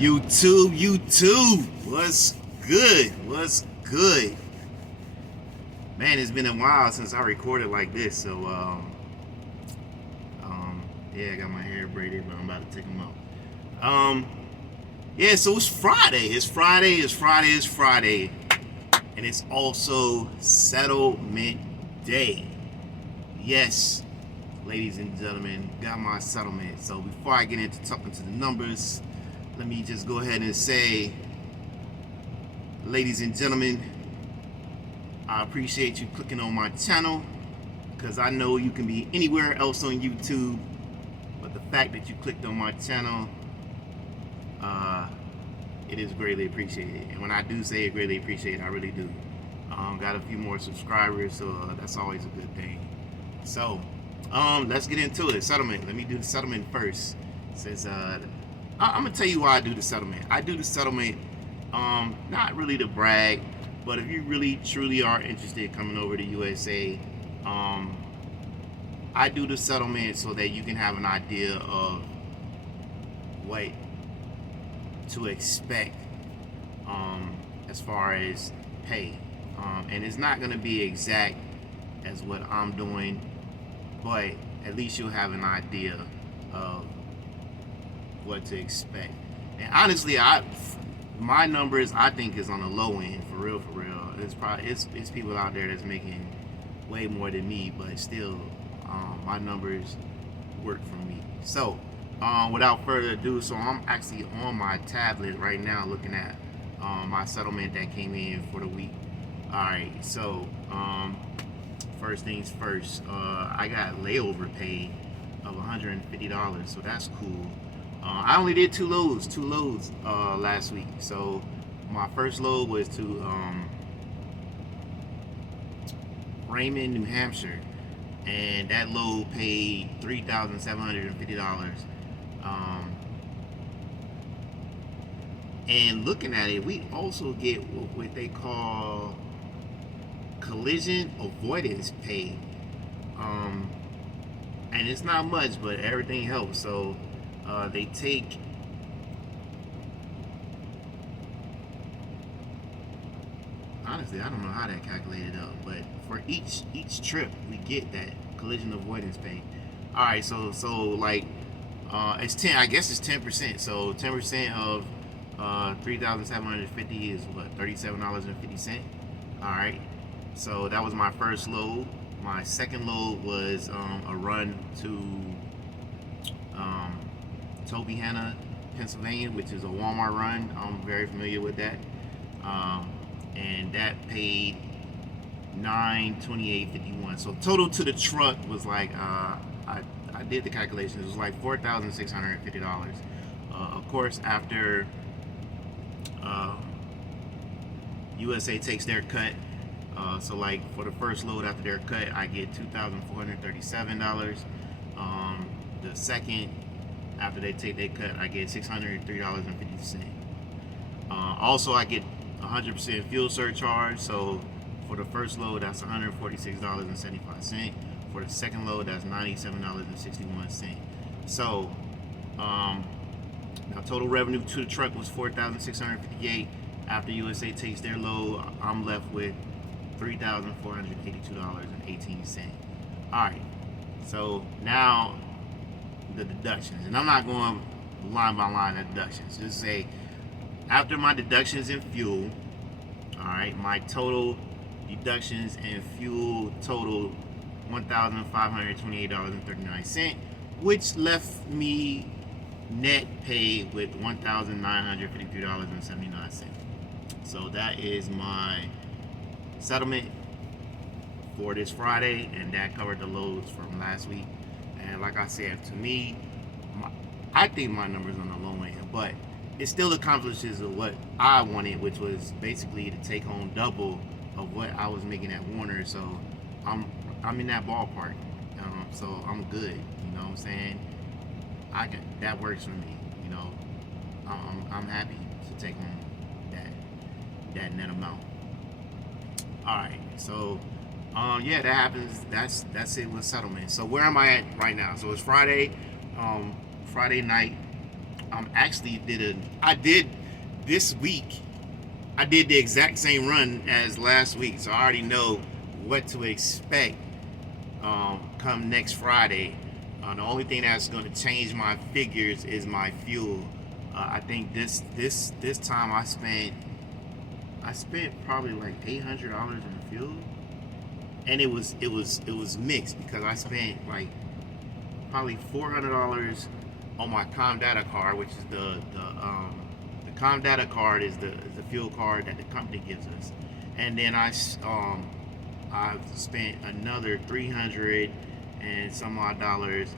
YouTube, what's good? What's good? Man, it's been a while since I recorded like this, so yeah, I got my hair braided, but I'm about to take them out. Yeah, so it's Friday. It's Friday, and it's also settlement day. Yes, ladies and gentlemen, got my settlement. So before I get into talking to the numbers, let me just go ahead and say, ladies and gentlemen, I appreciate you clicking on my channel, because I know you can be anywhere else on YouTube, but the fact that you clicked on my channel, it is greatly appreciated. And when I do say it greatly appreciated, I really do. Got a few more subscribers, so that's always a good thing. So let's get into it. Settlement. Let me do the settlement first, since I'm gonna tell you why I do the settlement. I do the settlement not really to brag, but if you really truly are interested in coming over to USA, I do the settlement so that you can have an idea of what to expect as far as pay. And it's not going to be exact as what I'm doing, but at least you'll have an idea of what to expect. And honestly, my numbers, I think, is on the low end, for real. It's people out there that's making way more than me, but still, my numbers work for me. So without further ado, so I'm actually on my tablet right now looking at my settlement that came in for the week. Alright, so first things first, I got layover pay of $150, so that's cool. I only did two loads last week. So my first load was to Raymond, New Hampshire, and that load paid $3,750. And looking at it, we also get what they call collision avoidance pay, and it's not much, but everything helps. So they take honestly, I don't know how that calculated up, but for each trip we get that collision avoidance pay. All right, so like it's 10. I guess it's 10%. So 10% of 3,750 is what, $37.50. All right. So that was my first load. My second load was a run to Tobyhanna, Pennsylvania, which is a Walmart run. I'm very familiar with that. And that paid $928.51. So total to the truck was like I did the calculations. It was like $4,650. Of course, after USA takes their cut. So like for the first load after their cut, I get $2,437. The second, after they take their cut, I get $603.50. Also, I get 100% fuel surcharge. So for the first load, that's $146.75. For the second load, that's $97.61. So now total revenue to the truck was $4,658. After USA takes their load, I'm left with $3,482.18. All right, so now the deductions, and I'm not going line by line of deductions. Just say after my deductions and fuel, all right, my total deductions and fuel total $1,528.39, which left me net pay with $1,953.79. So that is my settlement for this Friday, and that covered the loads from last week. And like I said, to me, I think my number's on the low end, but it still accomplishes what I wanted, which was basically to take home double of what I was making at Warner. So I'm in that ballpark. So I'm good. You know what I'm saying? That works for me. You know, I'm happy to take home that net amount. All right, so yeah, that happens. That's it with settlement. So where am I at right now? So it's Friday night. I did this week. I did the exact same run as last week, so I already know what to expect come next Friday. The only thing that's going to change my figures is my fuel. I think this time I spent probably like $800 in fuel, and it was mixed because I spent like probably $400 on my Comdata card, which is the Comdata card is the fuel card that the company gives us, and then I've spent another 300 and some odd dollars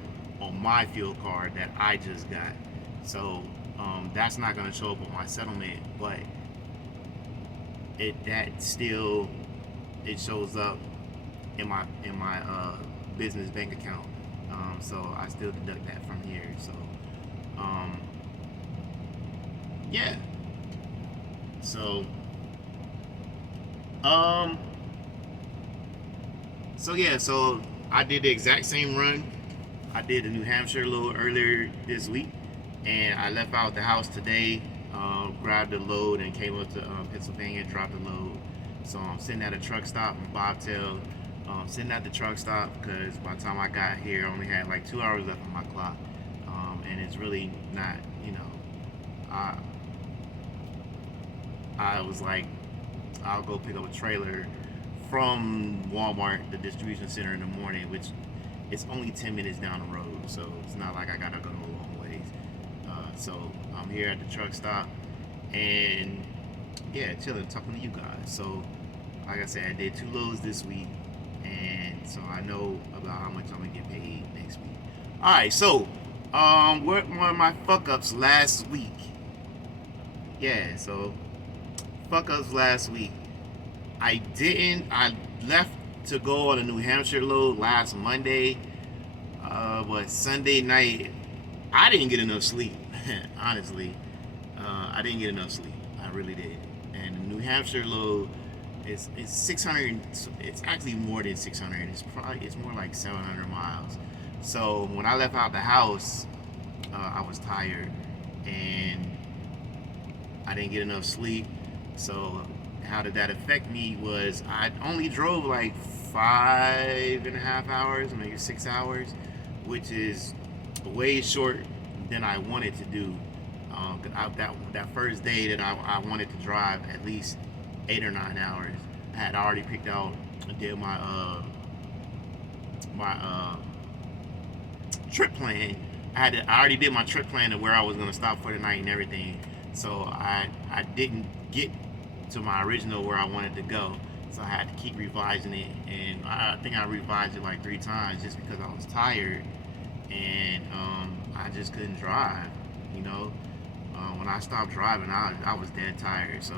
on my fuel card that I just got. So that's not going to show up on my settlement, but it shows up in my business bank account. So I still deduct that from here. So yeah. So so I did the exact same run. I did the New Hampshire a little earlier this week, and I left out the house today, grabbed the load, and came up to Pennsylvania, dropped the load. So I'm sitting at a truck stop in Bobtail, sitting at the truck stop because by the time I got here, I only had like 2 hours left on my clock, and it's really not, I was like, I'll go pick up a trailer from Walmart, the distribution center, in the morning, which it's only 10 minutes down the road, so it's not like I gotta go a long ways. So I'm here at the truck stop, and yeah, chilling, talking to you guys. So, like I said, I did 2 loads this week, and so I know about how much I'm gonna get paid next week. All right, so what were my fuck ups last week? Yeah, so fuck ups last week. I left to go on a New Hampshire load last Monday, but Sunday night I didn't get enough sleep. Honestly, I didn't get enough sleep. I really did. And the New Hampshire load is 600. It's actually more than 600. It's more like 700 miles. So when I left out the house, I was tired and I didn't get enough sleep. So how did that affect me was I only drove like 5.5 hours, maybe 6 hours, which is way short than I wanted to do. That first day that I wanted to drive at least 8 or 9 hours, I had already picked out, did my trip plan. I already did my trip plan of where I was gonna stop for the night and everything. So I didn't get to my original where I wanted to go. So I had to keep revising it, and I think I revised it like 3 times just because I was tired and I just couldn't drive. When I stopped driving, I was dead tired. So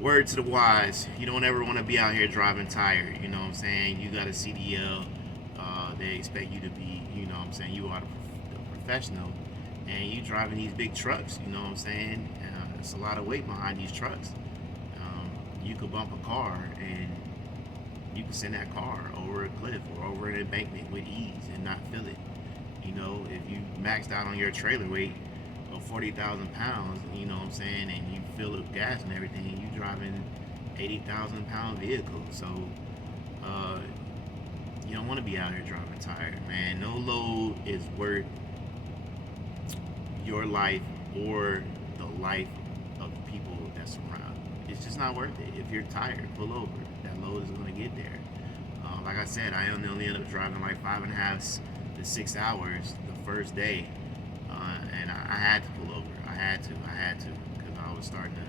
word to the wise, you don't ever want to be out here driving tired. You know what I'm saying? You got a CDL. They expect you to be, you are the professional, and you driving these big trucks. You know what I'm saying? It's a lot of weight behind these trucks. You could bump a car and you can send that car over a cliff or over an embankment with ease and not feel it. If you maxed out on your trailer weight of 40,000 pounds, you know what I'm saying, and you fill up gas and everything, you driving 80,000 pound vehicle. So you don't want to be out here driving tired, man. No load is worth your life or the life of the people that surround you. It's just not worth it. If you're tired, pull over. That load is going to get there. Like I said, I only ended up driving like 5.5 to 6 hours the first day, and I had to pull over. I had to, because I was starting to,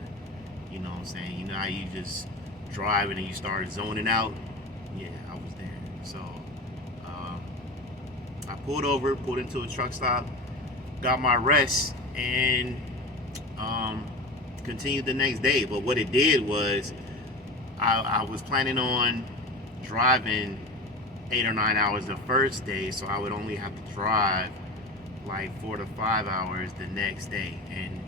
you know what I'm saying? You know how you just drive and you start zoning out? Yeah, I was there. So I pulled into a truck stop, got my rest, and continued the next day. But what it did was I was planning on driving 8 or 9 hours the first day, so I would only have to drive like 4 to 5 hours the next day and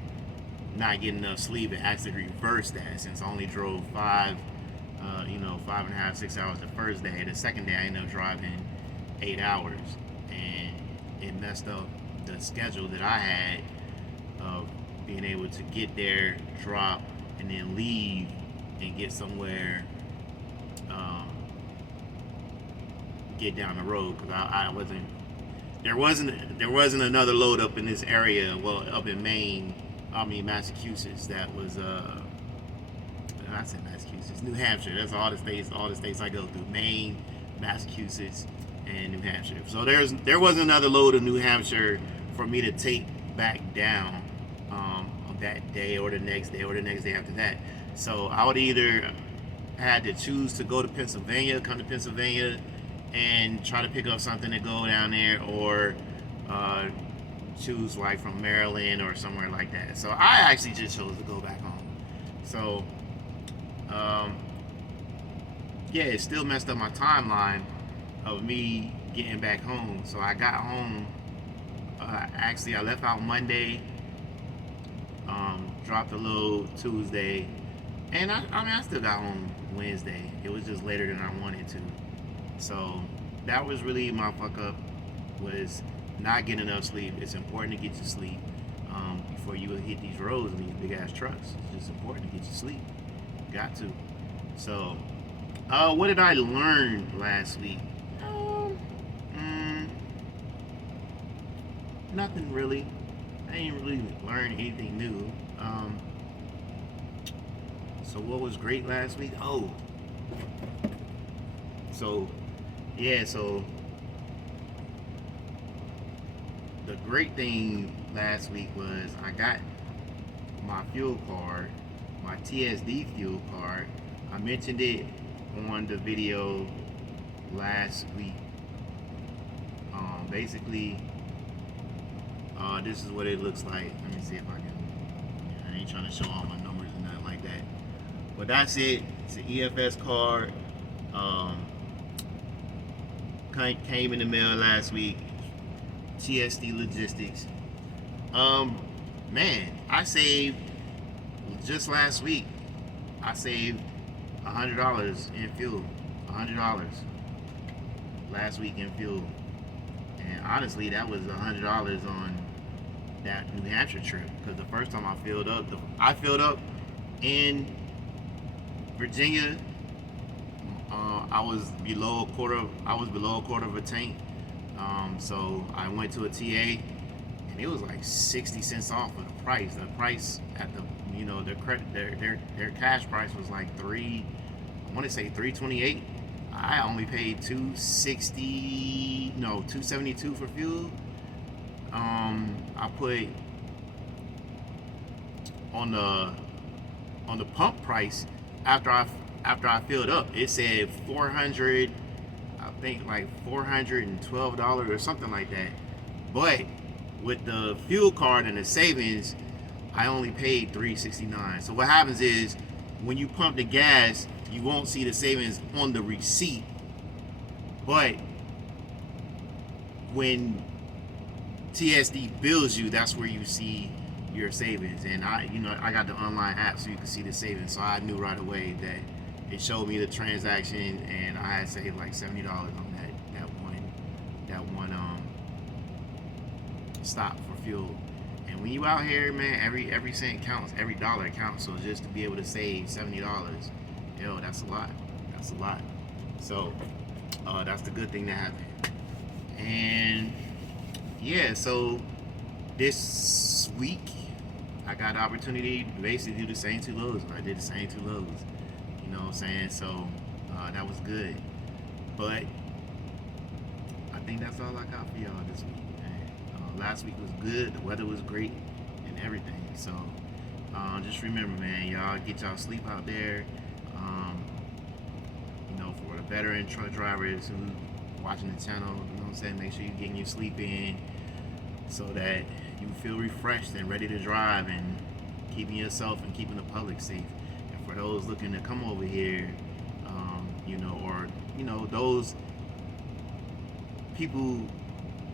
not get enough sleep, and actually reverse that. Since I only drove 5.5, 6 hours the first day, the second day I ended up driving 8 hours, and it messed up the schedule that I had of being able to get there, drop, and then leave and get somewhere, um, get down the road, because I wasn't there wasn't another load up in this area, well, up in Maine, I mean Massachusetts, that was I said Massachusetts, New Hampshire. That's all the states I go through: Maine, Massachusetts, and New Hampshire. So there wasn't another load of New Hampshire for me to take back down on that day or the next day or the next day after that. So I would either had to choose to go to Pennsylvania, come to Pennsylvania, and try to pick up something to go down there, or choose like from Maryland or somewhere like that. So I actually just chose to go back home. So yeah, it still messed up my timeline of me getting back home. So I got home. Actually, I left out Monday, dropped the load Tuesday, and I still got home Wednesday. It was just later than I wanted to. So that was really my fuck up, was not getting enough sleep. It's important to get your sleep before you hit these roads and these big ass trucks. It's just important to get your sleep. Got to. So, what did I learn last week? Nothing really. I didn't really learn anything new. So what was great last week? So the great thing last week was I got my fuel card, my TSD fuel card. I mentioned it on the video last week. Basically, this is what it looks like. Let me see if I can. I ain't trying to show all my numbers and nothing like that. But that's it. It's an EFS card. Came in the mail last week. TSD Logistics. Man, I saved just last week. I saved $100 in fuel. $100 last week in fuel. And honestly, that was $100 on that New Hampshire trip, because the first time I filled up in Virginia. I was below a quarter of a tank. So I went to a TA, and it was like 60 cents off of the price. The price at the their cash price was like I want to say $3.28. I only paid $2.72 for fuel. I put on the pump price after I filled up, it said $400, I think like $412 or something like that. But with the fuel card and the savings, I only paid $3.69. So what happens is, when you pump the gas, you won't see the savings on the receipt, but when TSD bills you, that's where you see your savings. And I got the online app, so you can see the savings. So I knew right away that it showed me the transaction, and I had saved like $70 on that one stop for fuel. And when you out here, man, every cent counts, every dollar counts. So just to be able to save $70, that's a lot. That's a lot. So that's the good thing that happened. And yeah, so this week I got the opportunity to basically do the same two loads. I did the same two loads. You know what I'm saying? So that was good. But I think that's all I got for y'all this week. Last week was good. The weather was great and everything. So just remember, man, y'all get y'all sleep out there. For the veteran truck drivers who watching the channel, you know what I'm saying, make sure you're getting your sleep in so that you feel refreshed and ready to drive, and keeping yourself and keeping the public safe. And for those looking to come over here, or those people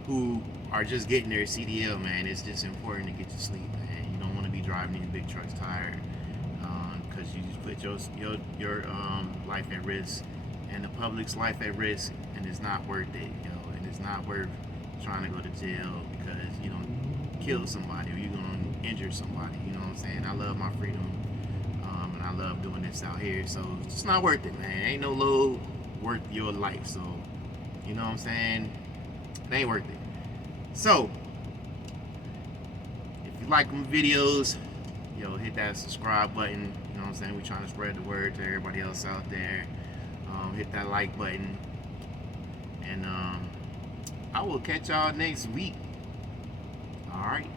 who are just getting their CDL, man, it's just important to get your sleep, man. You don't want to be driving these big trucks tired, because you just put your life at risk and the public's life at risk, and it's not worth it, and it's not worth trying to go to jail because you don't kill somebody or you're gonna injure somebody. You know what I'm saying? I love my freedom, and I love doing this out here. So it's just not worth it, man. Ain't no load worth your life. So you know what I'm saying? It ain't worth it. So if you like my videos, yo, hit that subscribe button. You know what I'm saying? We're trying to spread the word to everybody else out there. Hit that like button, and I will catch y'all next week. All right.